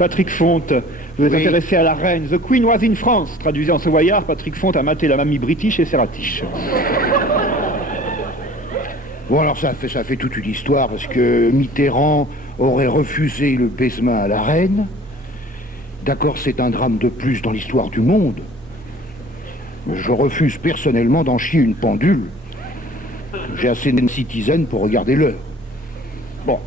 Patrick Fonte, vous êtes Oui. intéressé à la reine. The Queen was in France. Traduisant ce voyard, Patrick Fonte a maté la mamie british et ses ratiches. Bon, alors ça fait toute une histoire, parce que Mitterrand aurait refusé le baisement à la reine. D'accord, c'est un drame de plus dans l'histoire du monde. Je refuse personnellement d'en chier une pendule. J'ai assez de citizen pour regarder l'heure. Bon,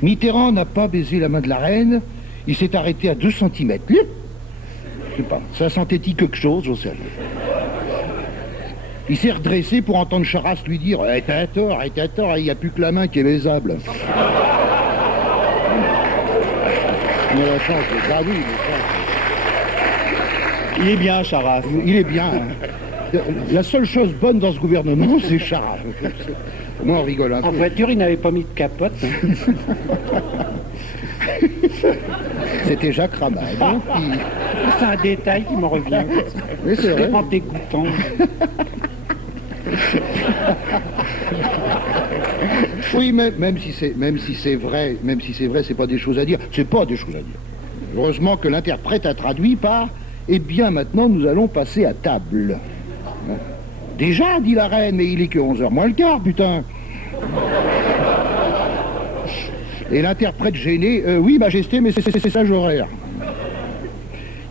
Mitterrand n'a pas baisé la main de la reine, il s'est arrêté à 2 centimètres. Je sais pas, ça sentait-il quelque chose, je sais. Il s'est redressé pour entendre Charras lui dire « t'as tort, il n'y a plus que la main qui est baisable. » Mais la chance, bah oui, Il est bien, Charras. il est bien. Hein. La seule chose bonne dans ce gouvernement, c'est Charras. Moi, on rigole un peu. En voiture, il n'avait pas mis de capote. C'était Jacques Ramade. Hein, C'est un détail qui me revient. Oui, c'est C'est vrai. vraiment dégoûtant. Oui, mais même si c'est vrai, c'est pas des choses à dire. C'est pas des choses à dire. Heureusement que l'interprète a traduit par « Eh bien, maintenant, nous allons passer à table. » Déjà, dit la reine, mais il est que 11h moins le quart, putain. Et l'interprète gêné, oui, Majesté, mais c'est sage horaire.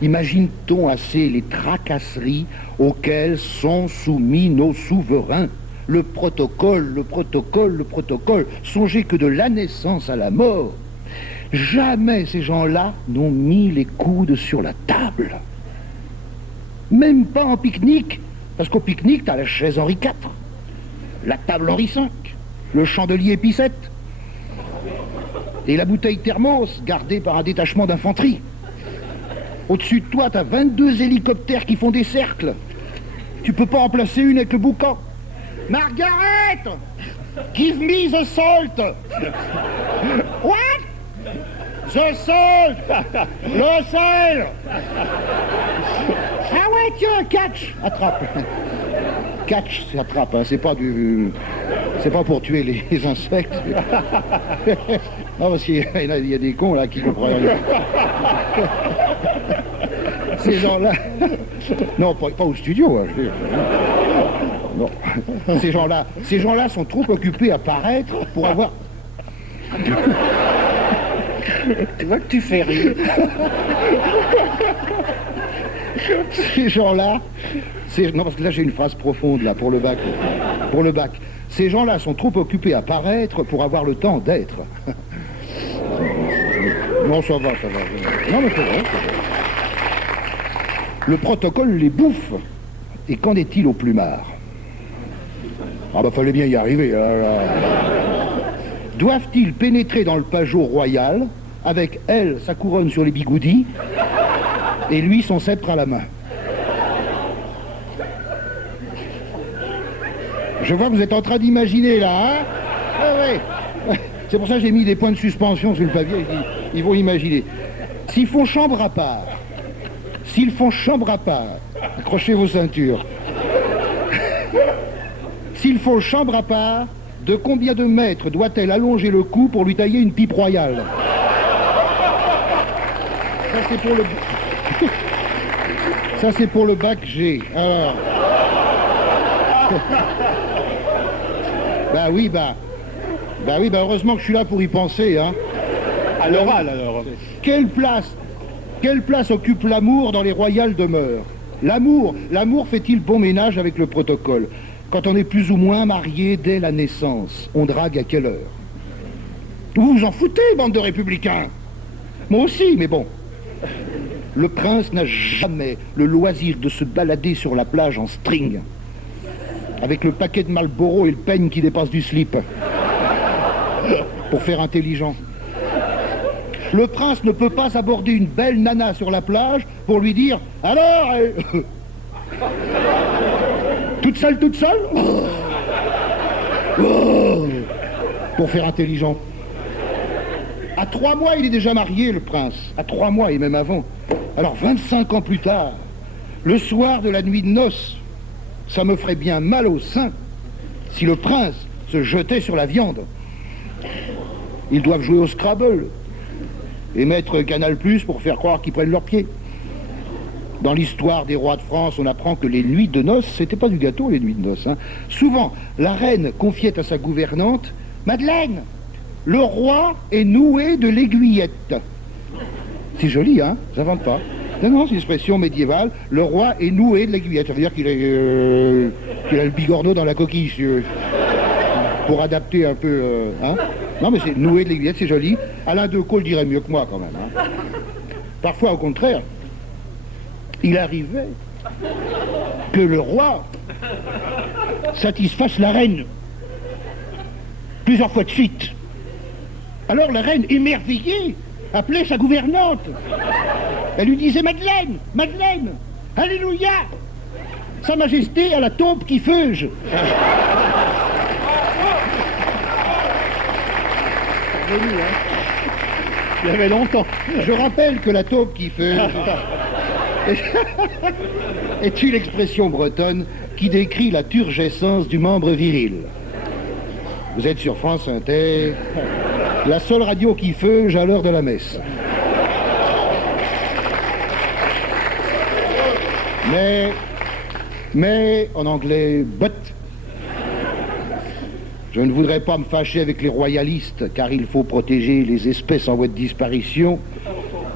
Imagine-t-on assez les tracasseries auxquelles sont soumis nos souverains? Le protocole, le protocole, le protocole. Songez que de la naissance à la mort, jamais ces gens-là n'ont mis les coudes sur la table. Même pas en pique-nique, parce qu'au pique-nique, t'as la chaise Henri IV, la table Henri V, le chandelier Pie VII, et la bouteille thermos gardée par un détachement d'infanterie. Au-dessus de toi, t'as 22 hélicoptères qui font des cercles. Tu peux pas en placer une avec le boucan. Margaret! Give me the salt! What? The salt! Le sel! Ah ouais, tiens, catch! Attrape. Catch, c'est attrape, hein. C'est pas pour tuer les insectes. Non, parce qu'il y a des cons là qui comprennent rien. Ces gens-là... Non, pas au studio, hein, je veux dire. Non. Ces gens-là sont trop occupés à paraître pour avoir... Tu vois que tu fais rire. Ces gens-là... Non, parce que là, j'ai une phrase profonde, là, pour le bac. Pour le bac. Ces gens-là sont trop occupés à paraître pour avoir le temps d'être. Non, ça va. Non, mais c'est vrai. Le protocole les bouffe. Et qu'en est-il au plumard? Ah bah, fallait bien y arriver. Doivent-ils pénétrer dans le pajot royal, avec elle, sa couronne sur les bigoudis, et lui, son sceptre à la main? Je vois que vous êtes en train d'imaginer, là, hein? Ah ouais. C'est pour ça que j'ai mis des points de suspension sur le papier. Ils vont imaginer. S'ils font chambre à part, accrochez vos ceintures. S'ils font chambre à part, de combien de mètres doit-elle allonger le cou pour lui tailler une pipe royale? Ça, c'est pour le... Ça, c'est pour le bac G. Alors... Bah oui, heureusement que je suis là pour y penser, hein. À l'oral, alors. Quelle place occupe l'amour dans les royales demeures? L'amour fait-il bon ménage avec le protocole? Quand on est plus ou moins marié dès la naissance, on drague à quelle heure? Vous vous en foutez, bande de républicains? Moi aussi, mais bon. Le prince n'a jamais le loisir de se balader sur la plage en string, avec le paquet de Marlboro et le peigne qui dépasse du slip, pour faire intelligent. Le prince ne peut pas aborder une belle nana sur la plage pour lui dire « Alors toute seule pour faire intelligent. À 3 mois, il est déjà marié, le prince. À 3 mois, et même avant. Alors, 25 ans plus tard, le soir de la nuit de noces, ça me ferait bien mal au sein si le prince se jetait sur la viande. Ils doivent jouer au Scrabble. et mettre Canal+ pour faire croire qu'ils prennent leurs pieds. Dans l'histoire des rois de France, on apprend que les nuits de noces, c'était pas du gâteau, les nuits de noces, hein. Souvent, la reine confiait à sa gouvernante: Madeleine, le roi est noué de l'aiguillette. C'est joli, hein? J'invente pas. Non, c'est une expression médiévale. Le roi est noué de l'aiguillette. Ça veut dire qu'il a le bigorneau dans la coquille, pour adapter un peu, hein? Non, mais c'est noué de l'aiguillette, c'est joli. Alain Decaux le dirait mieux que moi, quand même, hein. Parfois, au contraire, il arrivait que le roi satisfasse la reine plusieurs fois de suite. Alors la reine, émerveillée, appelait sa gouvernante. Elle lui disait: Madeleine, Madeleine, alléluia, Sa Majesté a la taupe qui feuge. Il y avait longtemps. Je rappelle que la taupe qui feuge est une expression bretonne qui décrit la turgescence du membre viril. Vous êtes sur France Inter, la seule radio qui feuge à l'heure de la messe. Mais, en anglais, but. Je ne voudrais pas me fâcher avec les royalistes, car il faut protéger les espèces en voie de disparition,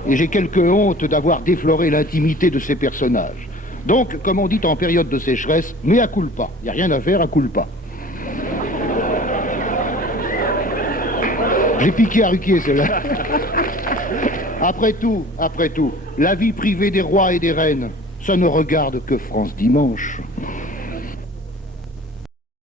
et j'ai quelque honte d'avoir défloré l'intimité de ces personnages. Donc, comme on dit en période de sécheresse, mea culpa. Il n'y a rien à faire, à culpa. J'ai piqué à Ruquier, celle-là. Après tout, la vie privée des rois et des reines, ça ne regarde que France Dimanche.